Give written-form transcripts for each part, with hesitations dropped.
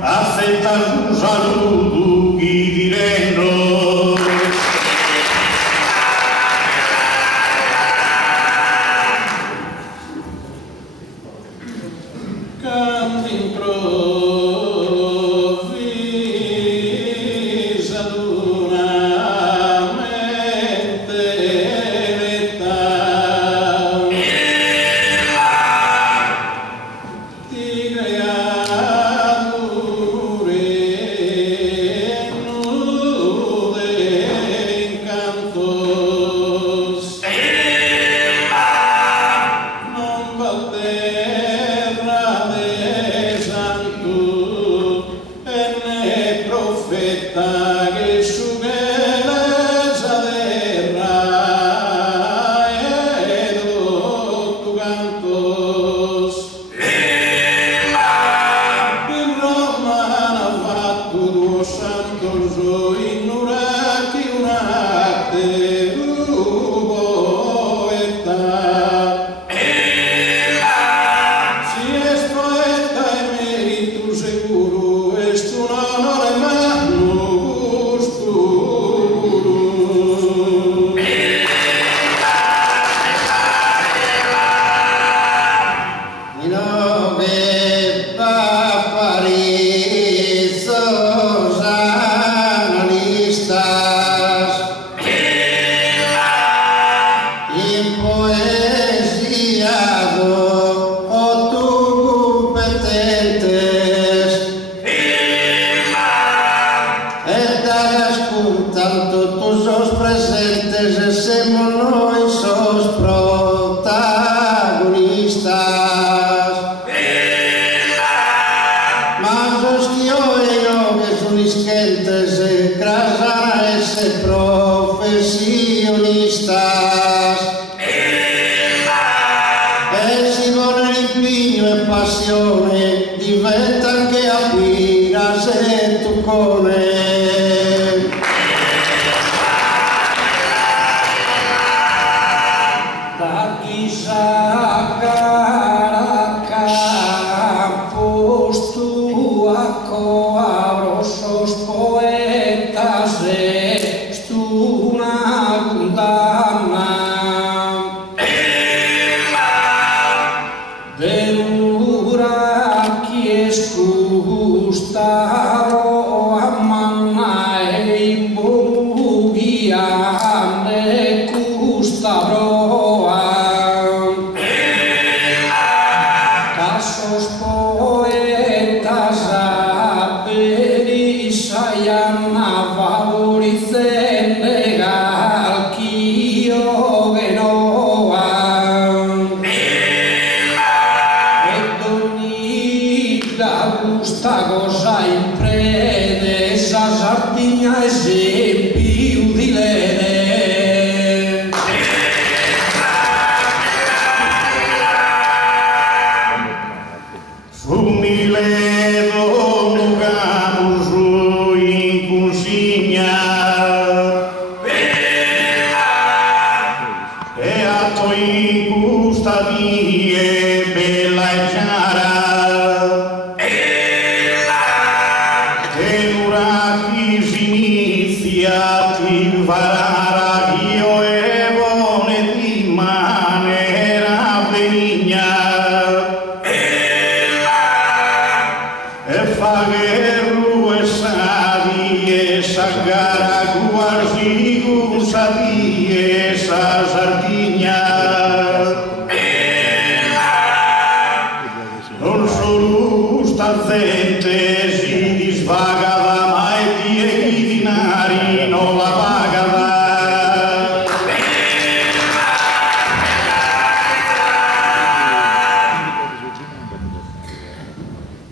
Accetta un saluto, chi direi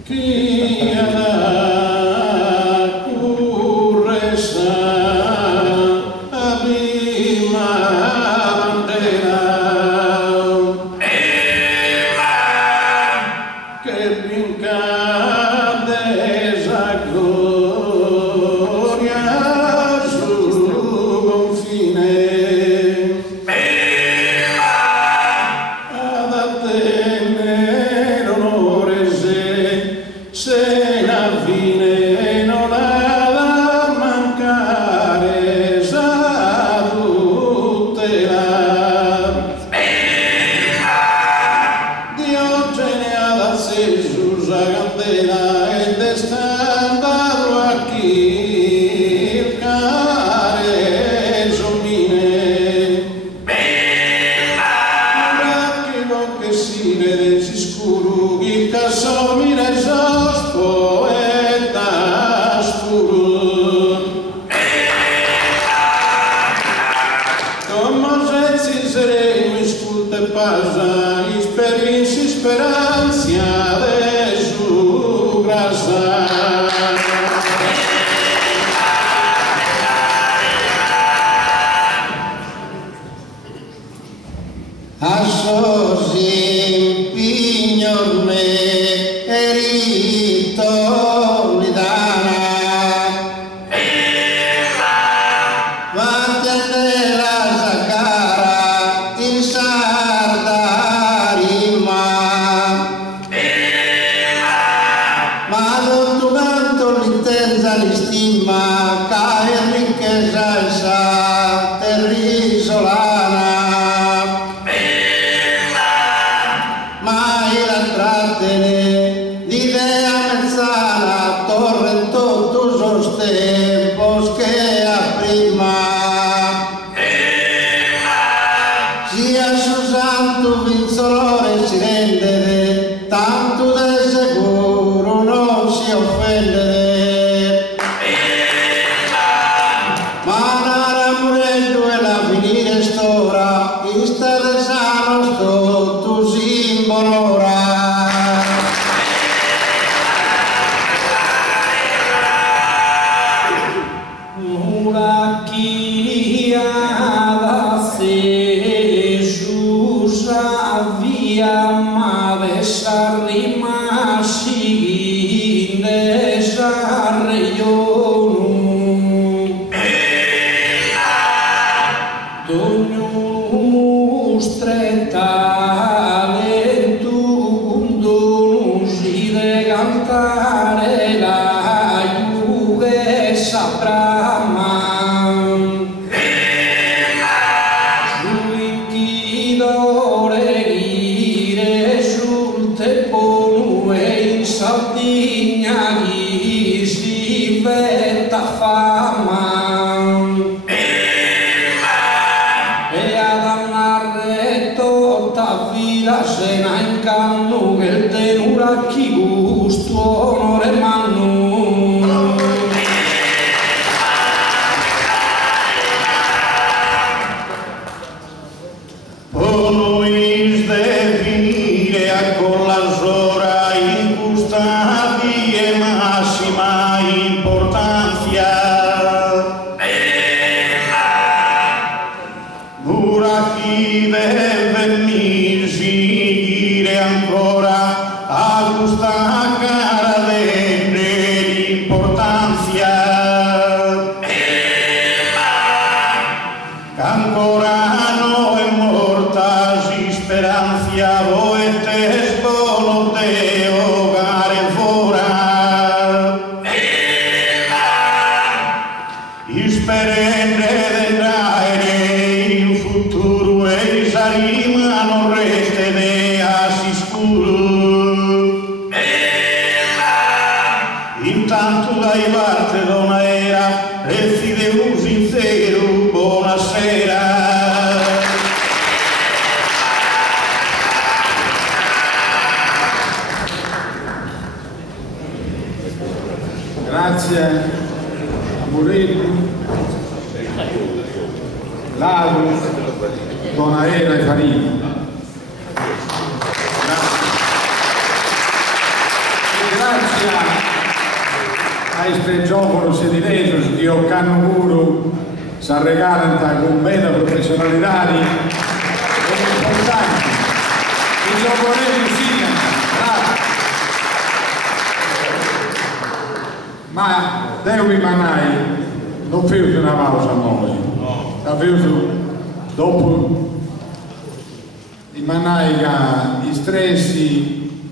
Kia curresa prima che ricchezza essa terrisolana mai la trattene d'idea mezzana torrento tu sostempos che a prima sia su santo vinzolore si rendere tanto del sicuro non si offendere ma nara muretto e la finire stora ista del sano sto tu simbolora una chia da se giusa via ma de sarrima si de sarreio dognu stretta lentu si de cantare la iuge saprà Sardegna chi si vetta fama e ad andare tutta vita se n'ha in canno che il tenura chi gusto onore manno Luis de venire a con la zora di massima importanza ora chi deve mi seguire ancora a questa cara dell'importanza ancora no è morta si speranza voi te svoloteo gare fora sperende d'entrare in futuro e sarima non reste de assi scuro intanto dai parte donna era reside un sincero buonasera grazie a Morelli, Lago, Bonaera e Farina. Grazie ai tre giovani sedilesi che ho canno muro si arregalano con bella professionalità e importanti. I giovani sia, grazie. Ma devo rimanere, non fece una pausa a noi, la fece dopo rimanere che i stressi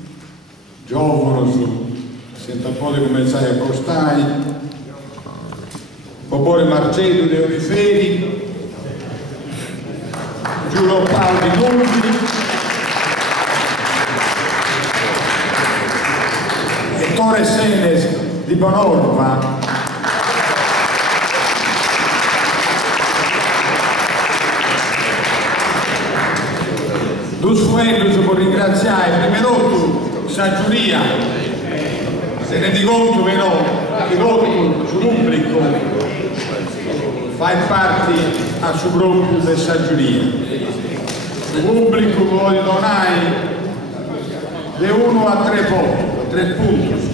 giovani, sento un po' di cominciare a costare, Popore Marcello De Oriferi, Giulio Paolo di Dolci, e Torre Senes di Bonorva, Dos Fuegos per ringraziare prima tutto la giuria, se ne di conto però che tutto sul pubblico fa parte a suo gruppo della giuria. Il pubblico vuole donare da 1 a 3 voti, 3 punti.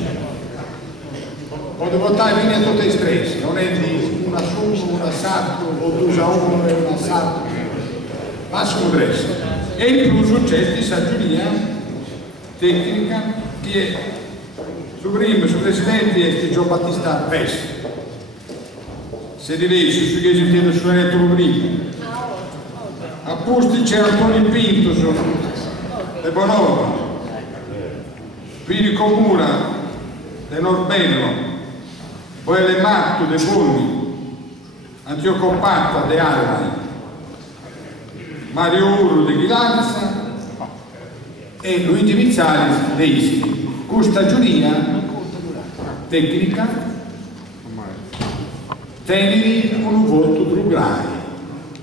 Quando votare viene a tutti i stressi, non è di una somma, un assalto o 2 a 1 e un assalto, massimo 3. E in più c'è questa giuria tecnica che su primo, su presidente è Gio Battista Pesce. Se direi su che si tiene su eletto prima. A posti c'è Antonio Pinto, de Bonova, Piri Comuna, de Norbello, poi le Matto de Fulmi, Antioco Patta de Armai, Mario Urro de Ghilanza e Luigi Vizzalis de Isti. Questa giuria tecnica tenere un voto truglare,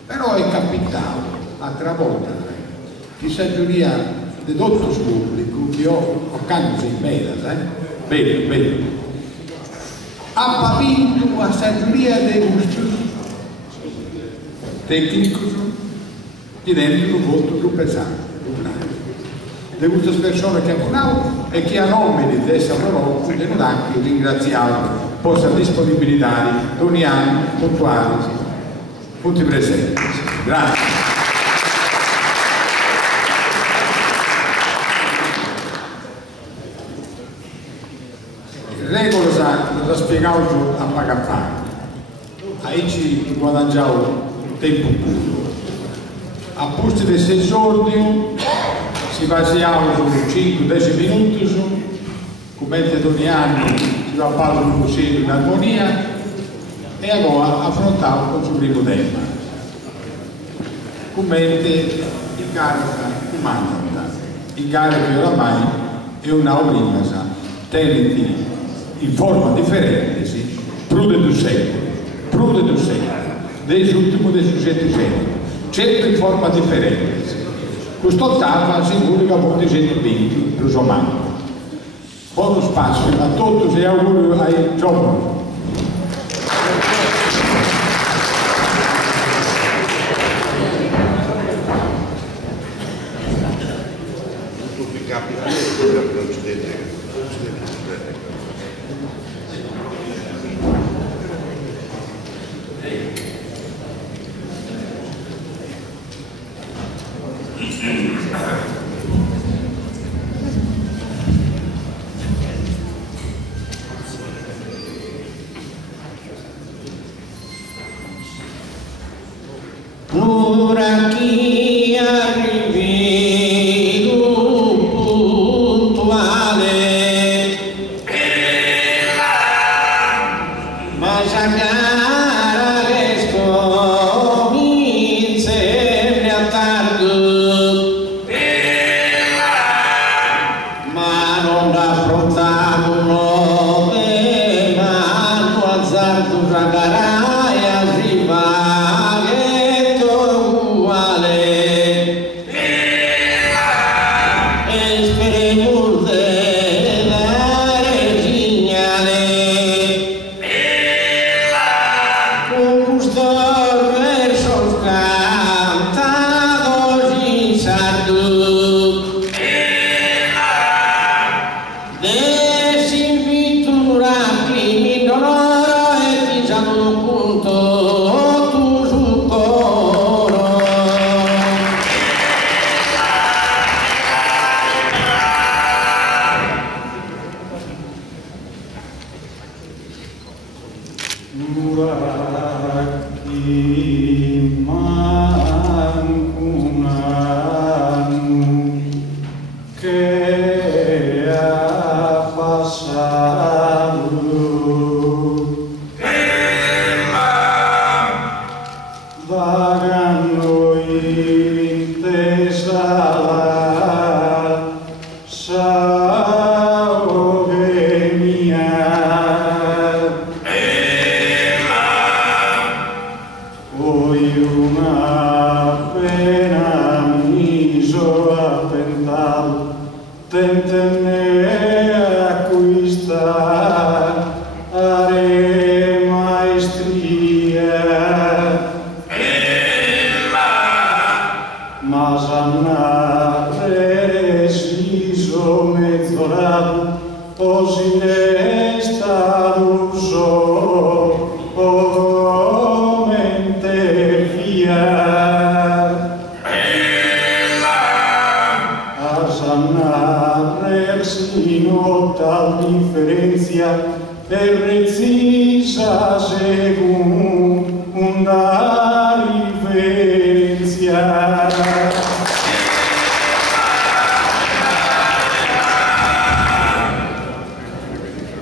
però è capitato altra volta che sa giuria di tutto il pubblico che ho canto in bella, bene, ha vinto a sa giuria dei gusti tecnici tenendo un voto più pesante, di queste persone che hanno e che a nome di questa loro devono anche ringraziare per la disponibilità di ogni anno puntuali tutti presenti. Grazie. Le regole lo spiegavo a Pagattaro, ahí ci guadagniamo tempo puro. A posto di esordio si basava su 5-10 minuti, come ogni anno si va a fare un consiglio in armonia e allora affrontavo con il primo tema. Commenti il gara comanda, il gara che oramai è un'aurima, tenenti in forma differente, sì, più di 2 secoli, degli ultimi dei soggetti certo in forma differente. Quest'ottava sicuro che molti gente vinti, più o meno. Buono spazio a tutti e auguri ai giovani. Ora chi arrivi puntuale, ma Sagara resto insieme a tardo, ma non affrontavano bene al tuo azzardo Sagara e arriva.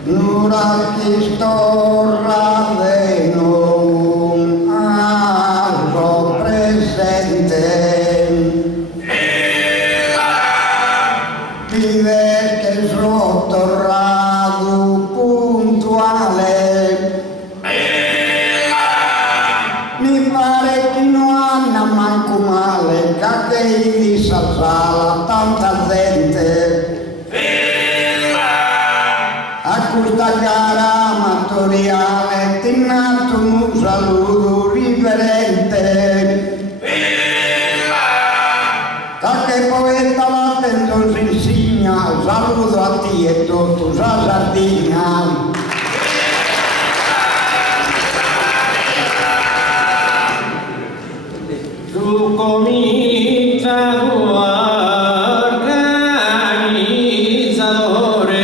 L'ora che sta Saludo a ti e todos a Sardegna. Su comincia tu organizzatore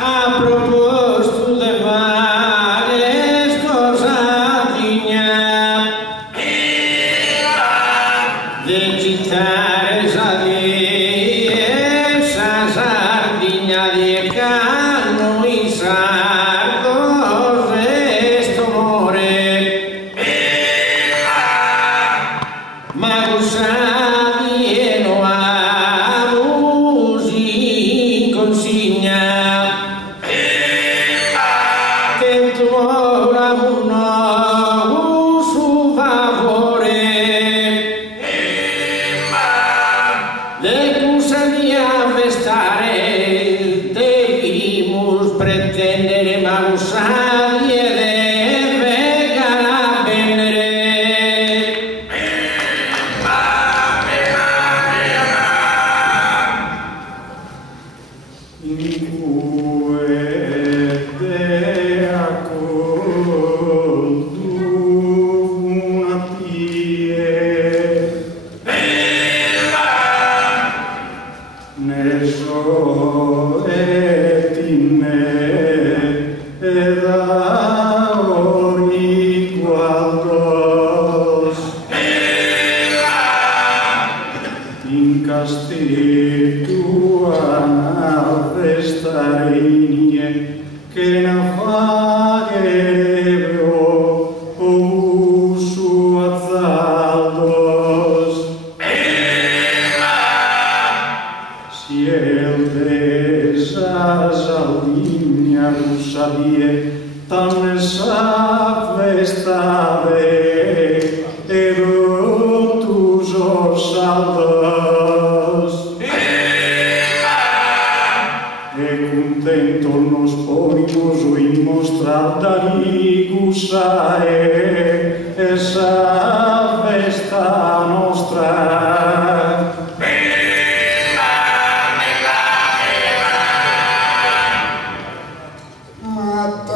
ha proposto de fare scosatigna de cittare esa Sardegna di Cano i sardos esto more ma vieno a musi consigna che tu ora uno su favore de cusadia festare devimus pretendere ma usadie de vegana venere in cui dea cultura tie ne so et in me ed auri quados in castituana festarinie che na fagherebro su azzaldos si el desa Sardegna russadie tan sa festare ed tus saldos e contento nos ponimos in mostra d'arigusa esa festa nostra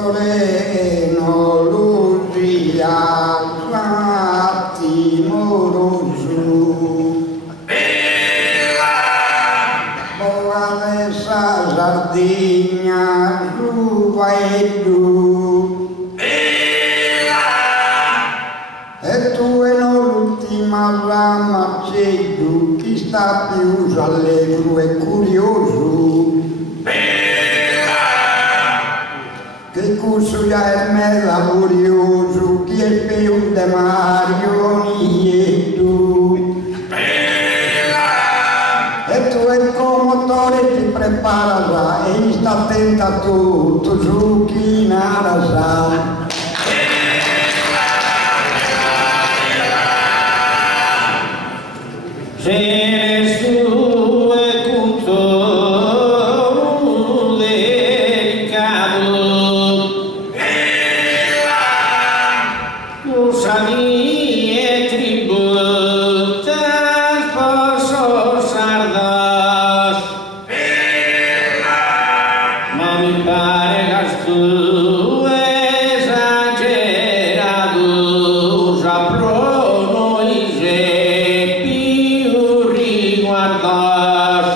Mattoreno, Lucia, Timorosu, Boadesa, Sardegna, Ruvaedu, e tu e l'ultima rama cedu, chi sta più allegro e curioso. Che cursuia è me laborioso, chi è più de Mario Nieto. E tu è comotore ti prepara e sta attenta a tutto, su chi nara sa. Se sue culto delicato usadie tributas posos sardos ma mi pare tu esagerados a prono i più riguardos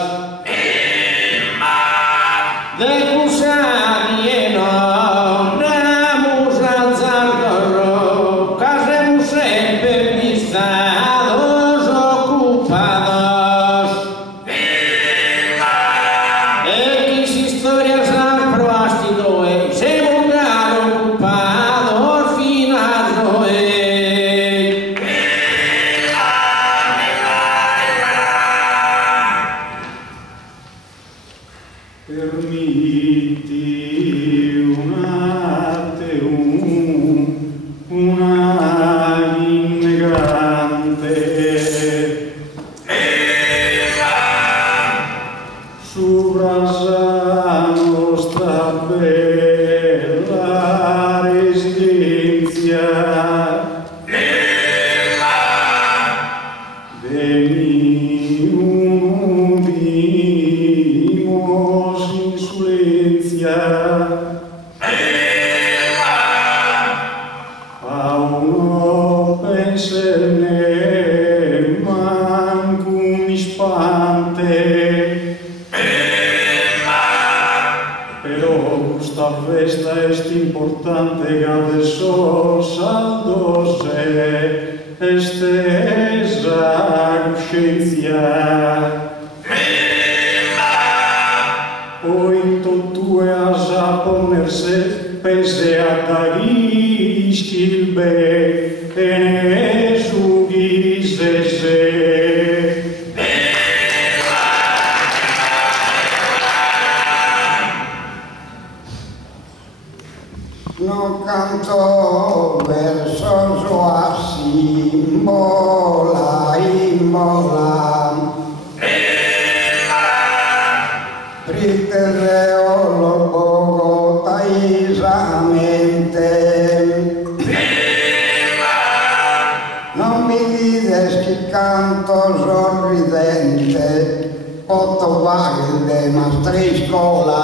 de cusadie non namus azzardos casemus sempre pistados ocupados e quis historias est importante cada saldo se estesa coscienza. Poi tu has a ponerse pese a tagisquilbe en su guisese. No canto versos o así, mola y mola. Triste veo los bogotaisamente. Non mi dices que canto sorridente, otto vaghe de mastriscola.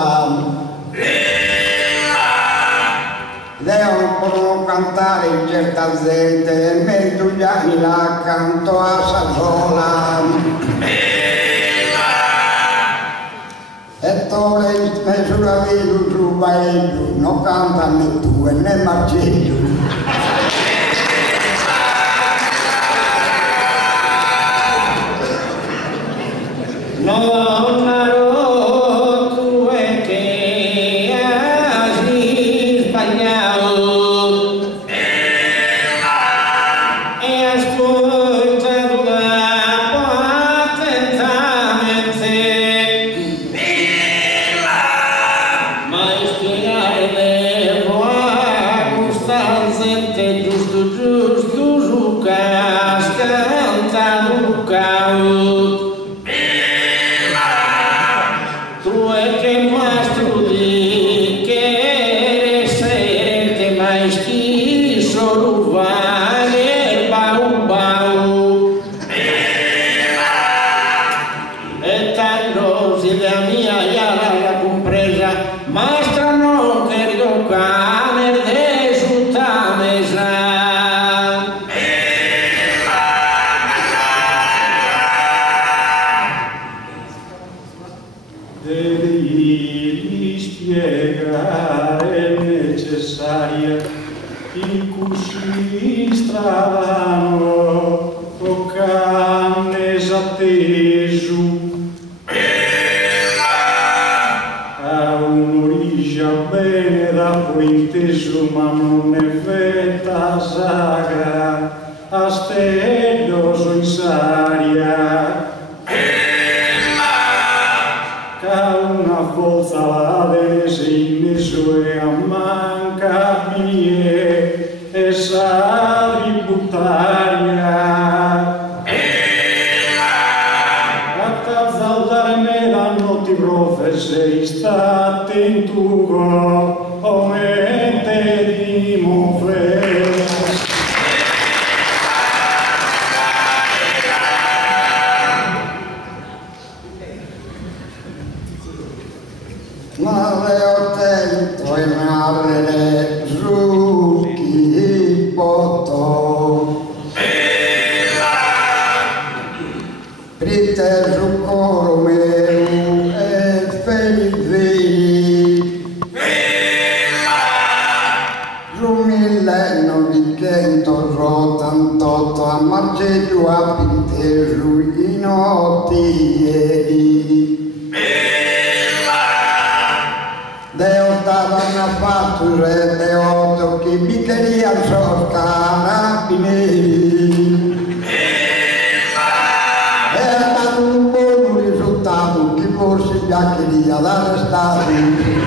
Devono cantare in certa gente, mentre gli anni la canto a Sassola. E tole in mesura di su baillo, non canta né tu né Marcello. Ma non è fetta sagra, a steglioso in saria. Ca una forza la dese in sue ammancabili e sa tributaria. A cazzaldarne la notte professei state in tugo. Omente di mofre. Ma ho tento in arrere su chi poto. Prite su coro meu e felice. Tantotto a Marcello a Pinteru i notti ieri. Deo stava una fattura e deo tocchi biccheria so carabinieri. È stato un buon risultato che forse già queria l'arrestare.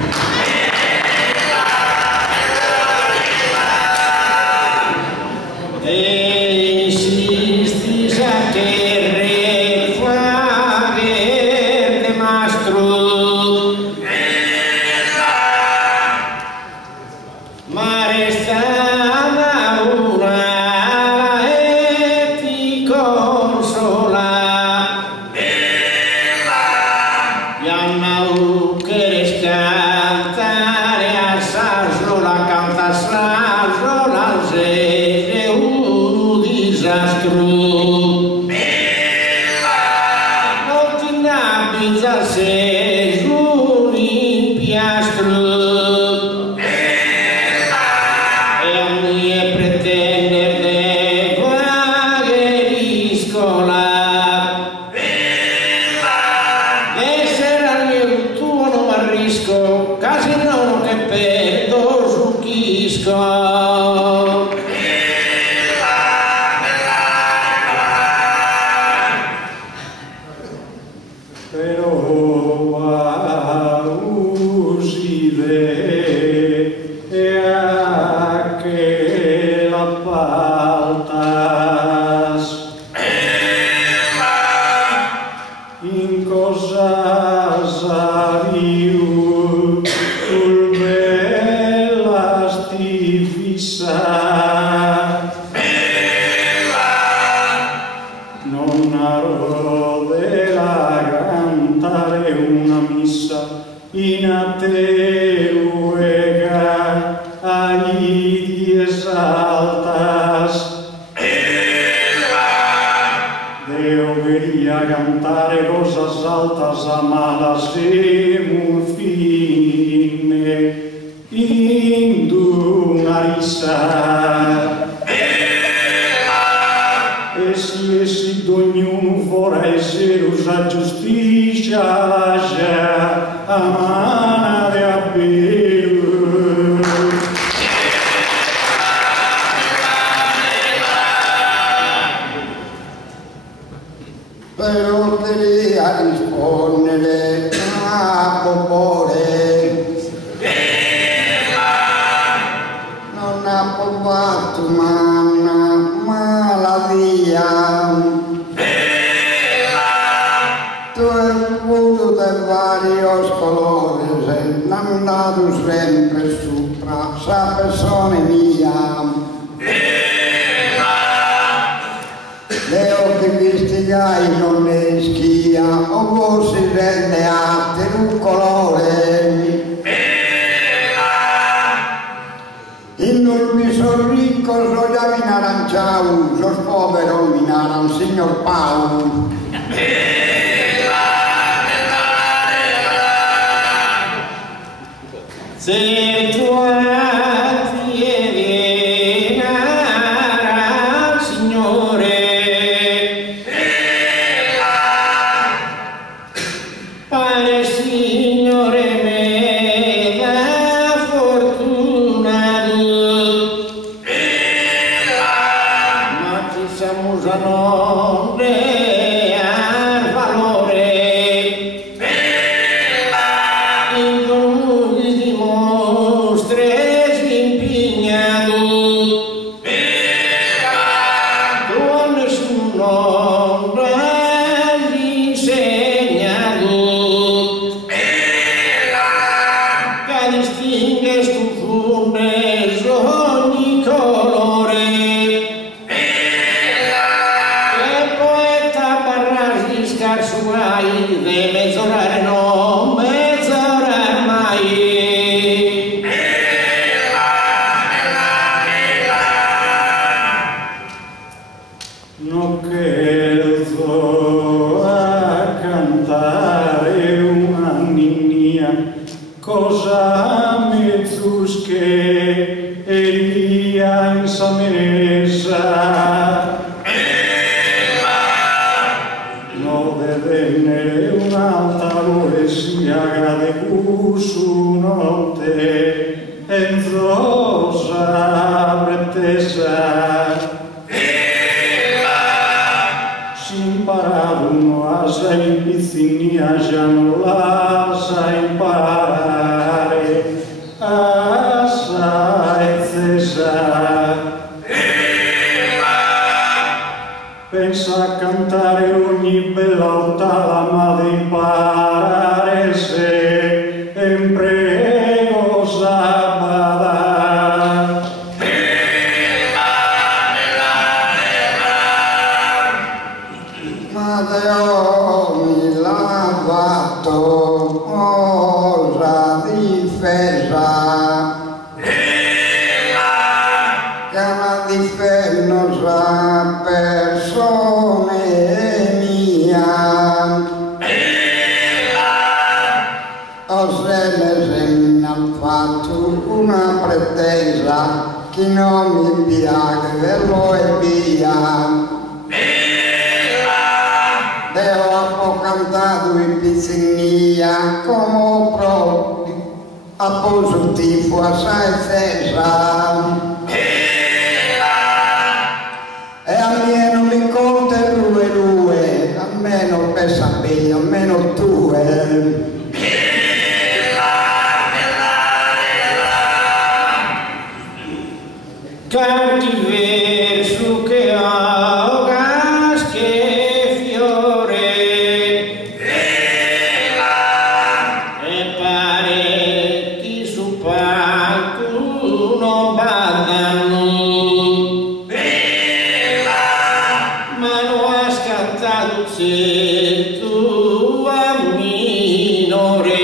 Sei giuri piastro Francisco. Cantare cosas altas amadas emul fine induna risa e si d'ognuno fora eserusa giustia lascia amare a bello. Però queria rispondere a popore, non ha provato manna malattia, tu hai voluto di varios colores, andato sempre sopra, sa persona mia. Leo che vestigai non ne schia, o voi si rende a un colore. E non mi sono ricco, so già mi aranciau, so povero mi naran, signor Paolo. Se tu pensa a cantare ogni bella ottava, ma di imparare se emprego sabada. Ma Dio mi l'ha fatto cosa difesa, che una difesa persone mia, o se mi ha fatto una pretesa che non mi piace lo è via. Ho cantato in pizzinia come proprio a positivo assai fesa. Cattiverso che ahogas che fiore e parecchi su palco non badano ma non ha scattato se tu a minore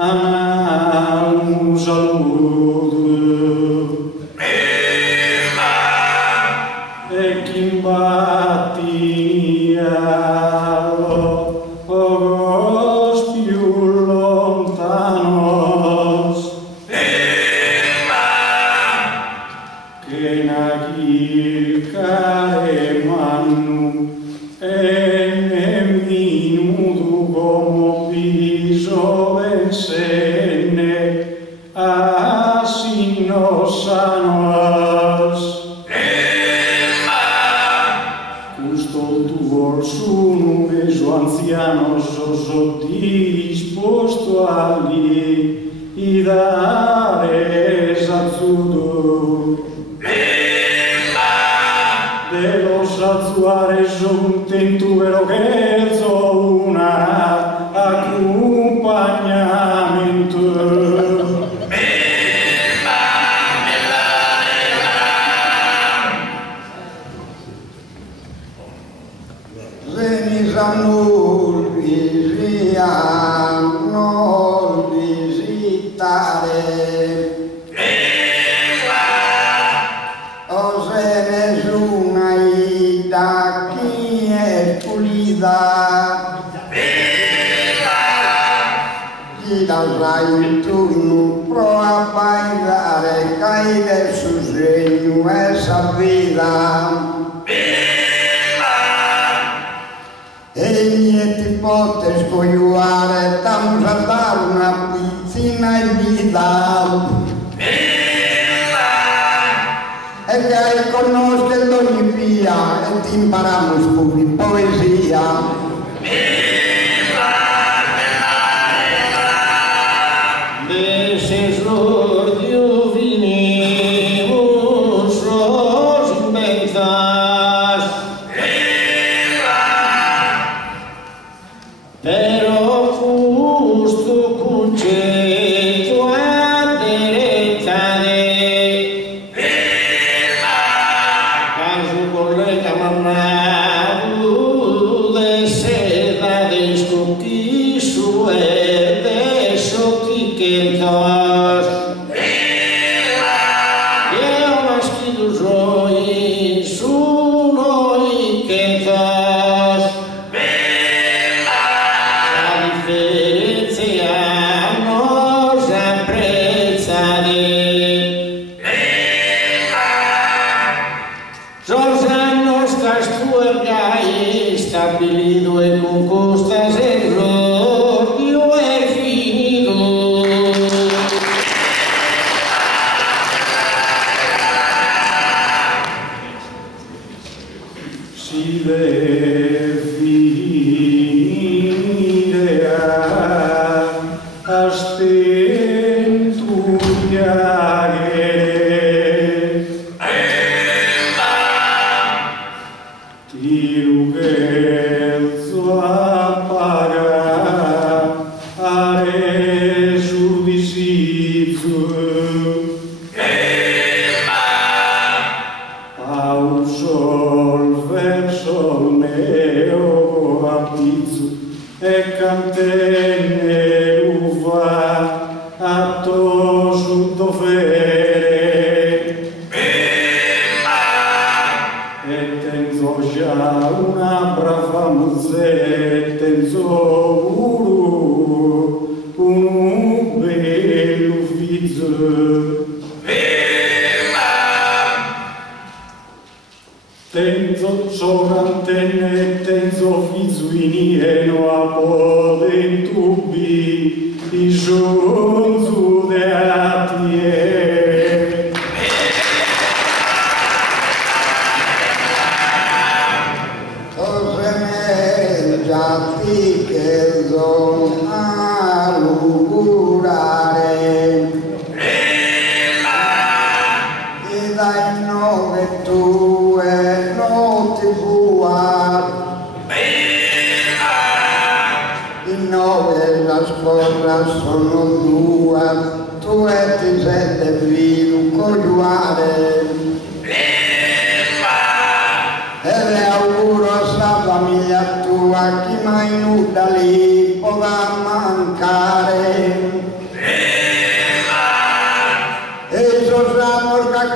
Anamus saludo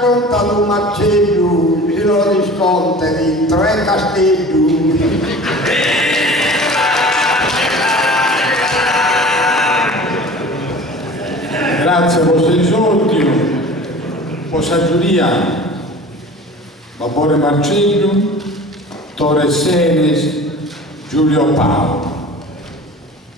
racconta un macello, ce lo riscontra dentro e castello. Grazie a vostro esordio, vostra giuria, Babore Marcello, Torre Senes, Giulio Paolo.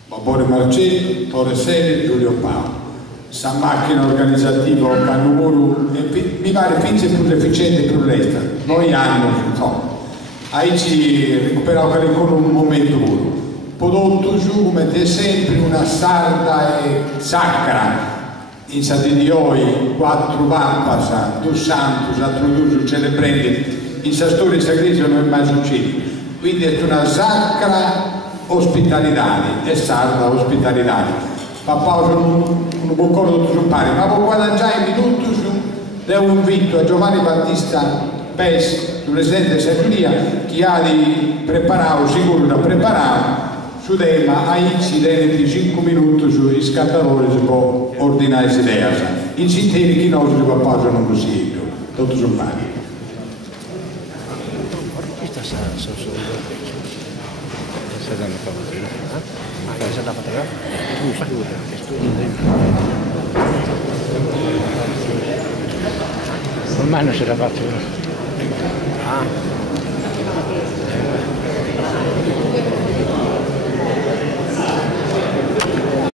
Babore Marcello, Torre Senes, Giulio Paolo. Sa macchina organizzativa che numero mi pare finché più efficiente e più lesta. Noi anni, insomma. Ahí ci recuperiamo ancora un momento puro. Prodotto giù come sempre una sarda e sacra. In Sardinioi, 4 pampas, 2 santos, altro 2 celebrati, in sa storia sagresa non è mai successo. Quindi è una sacra ospitalità e sarda ospitalità. Papà un buon corso sul pari, ma può guadagnare in minuto su un invito a Giovanni Battista Pes, il presidente di Sagiuria, che ha di preparare, sicuro da preparare, su tema a incidenti 5 minuti sui scattatori si può ordinare questa idea. In sintesi chi non si può fare non così, tutto sul pari. Ormai non ce la faccio.